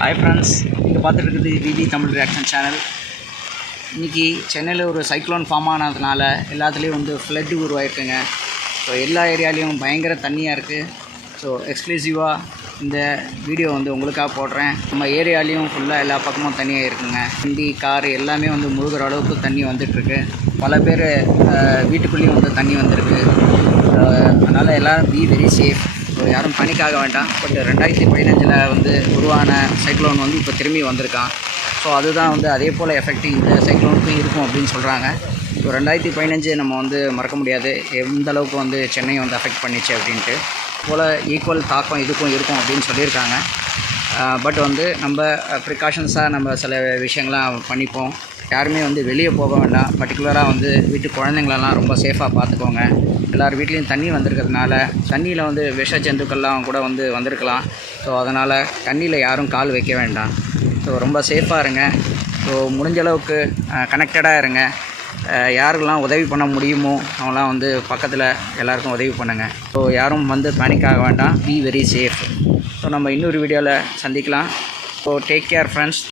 Hi friends, நீங்கள் பார்த்துட்டு இருக்குது விவி தமிழ் ரியாக்ஷன் சேனல். இன்றைக்கி சென்னையில் ஒரு சைக்ளோன் ஃபார்ம் ஆனதுனால எல்லாத்துலேயும் வந்து ஃப்ளட்டு உருவாயிருக்குங்க. ஸோ எல்லா ஏரியாலேயும் பயங்கர தண்ணியாக இருக்குது. ஸோ எக்ஸ்க்ளூசிவாக இந்த வீடியோ வந்து உங்களுக்காக போடுறேன். நம்ம ஏரியாலேயும் ஃபுல்லாக எல்லா பக்கமும் தண்ணியாக இருக்குங்க. வண்டி காரு எல்லாமே வந்து முழுகிற அளவுக்கு தண்ணி வந்துட்டுருக்கு. பல பேர் வீட்டுக்குள்ளேயும் வந்து தண்ணி வந்திருக்கு. அதனால் எல்லோரும் பி வெரி சேஃப். ஸோ யாரும் பனிக்காக வேண்டாம். பட் 2015 வந்து உருவான சைக்ளோன் வந்து இப்போ திரும்பி வந்திருக்கான். ஸோ அதுதான் வந்து அதே போல் எஃபெக்ட் இந்த சைக்ளோனுக்கும் இருக்கும் அப்படின்னு சொல்கிறாங்க. ஸோ 2015 நம்ம வந்து மறக்க முடியாது, எந்த அளவுக்கு வந்து சென்னையை வந்து அஃபெக்ட் பண்ணிச்சு அப்படின்ட்டு. போல் ஈக்குவல் தாக்கம் இதுக்கும் இருக்கும் அப்படின்னு சொல்லியிருக்காங்க. பட் வந்து நம்ம ப்ரிகாஷன்ஸாக நம்ம சில விஷயங்கள்லாம் பண்ணிப்போம். யாருமே வந்து வெளியே போக வேண்டாம். பர்டிகுலராக வந்து வீட்டு குழந்தைங்களெல்லாம் ரொம்ப சேஃபாக பார்த்துக்கோங்க. எல்லார் வீட்லேயும் தண்ணி வந்திருக்கிறதுனால தண்ணியில் வந்து விஷ ஜந்துக்கள்லாம் கூட வந்து வந்திருக்கலாம். ஸோ அதனால் தண்ணியில் யாரும் கால் வைக்க வேண்டாம். ஸோ ரொம்ப சேஃபாக இருங்க. ஸோ முடிஞ்ச அளவுக்கு கனெக்டடாக இருங்க. யாருக்கெல்லாம் உதவி பண்ண முடியுமோ அவங்களாம் வந்து பக்கத்தில் எல்லாருக்கும் உதவி பண்ணுங்கள். ஸோ யாரும் வந்து பேனிக் ஆக வேண்டாம். Be very safe. ஸோ நம்ம இன்னொரு வீடியோவில் சந்திக்கலாம். So take care friends.